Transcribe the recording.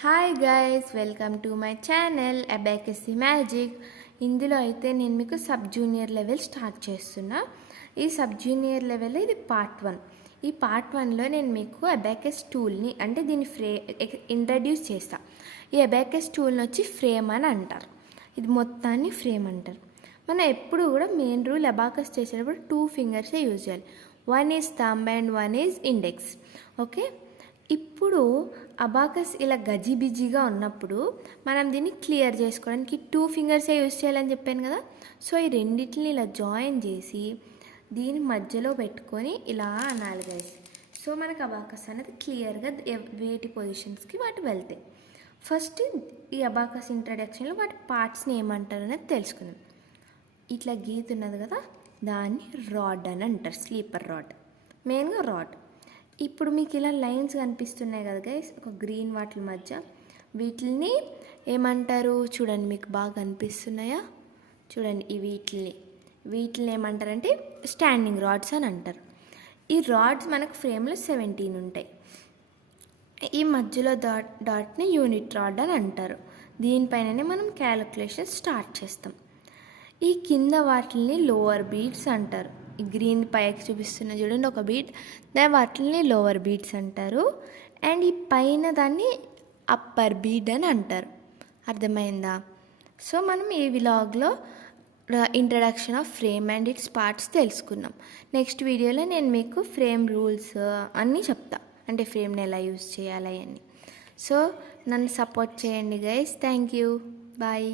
Hi guys, welcome to my channel abacus magic. ఇందులో అయితే నేను మీకు సబ్ జూనియర్ లెవెల్ స్టార్ట్ చేస్తున్నా. ఈ సబ్ జూనియర్ లెవెల్ ఇది పార్ట్ 1. ఈ పార్ట్ 1లో నేను మీకు అబాకస్ టూల్ని అంటే దీన్ని ఇంట్రడ్యూస్ చేస్తా. ఈ అబాకస్ టూల్ని వచ్చి ఫ్రేమ్ అని అంటారు. ఇది మొత్తాన్ని ఫ్రేమ్ అంటారు. మనం ఎప్పుడు కూడా మెయిన్ రూల్ అబాకస్ చేసేటప్పుడు 2 ఫింగర్సే యూజ్ చేయాలి. 1 is thumb and 1 is index. Okay, ఇప్పుడు అబాకస్ ఇలా గజిబిజిగా ఉన్నప్పుడు మనం దీన్ని క్లియర్ చేసుకోవడానికి 2 ఫింగర్సే యూజ్ చేయాలని చెప్పాను కదా. సో ఈ రెండింటిని ఇలా జాయిన్ చేసి దీని మధ్యలో పెట్టుకొని ఇలా అనాలి గైస్. సో మనకు అబాకస్ అనేది క్లియర్గా వేటి పొజిషన్స్కి వాటి వెళ్తాయి. ఫస్ట్ ఈ అబాకస్ ఇంట్రడక్షన్లో వాటి పార్ట్స్ని ఏమంటారు అనేది తెలుసుకుందాం. ఇట్లా గీత ఉన్నది కదా, దాన్ని రాడ్ అని అంటారు. స్లీపర్ రాడ్, మెయిన్గా రాడ్. ఇప్పుడు మీకు ఇలా లైన్స్ కనిపిస్తున్నాయి కదా గైస్, ఒక గ్రీన్ వాటి మధ్య, వీటిని ఏమంటారు చూడండి, మీకు బాగా కనిపిస్తున్నాయా చూడండి. ఈ వీటిని ఏమంటారంటే స్టాండింగ్ రాడ్స్ అని అంటారు. ఈ రాడ్స్ మనకు ఫ్రేమ్లో 17 ఉంటాయి. ఈ మధ్యలో డాట్ని యూనిట్ రాడ్ అని అంటారు. దీనిపైననే మనం క్యాలిక్యులేషన్ స్టార్ట్ చేస్తాం. ఈ కింద వాటిని లోవర్ బీట్స్ అంటారు. ఈ గ్రీన్ పైకి చూపిస్తున్న చూడండి ఒక బీట్, వాటిని లోవర్ బీట్స్ అంటారు. అండ్ ఈ పైన దాన్ని అప్పర్ బీట్ అని అంటారు. అర్థమైందా? సో మనం ఈ వ్లాగ్లో introduction of frame and its parts తెలుసుకున్నాం. నెక్స్ట్ వీడియోలో నేను మీకు ఫ్రేమ్ రూల్స్ అన్నీ చెప్తా, అంటే ఫ్రేమ్ని ఎలా యూజ్ చేయాలి అని. సో నన్ను సపోర్ట్ చేయండి గైస్. Thank you, bye.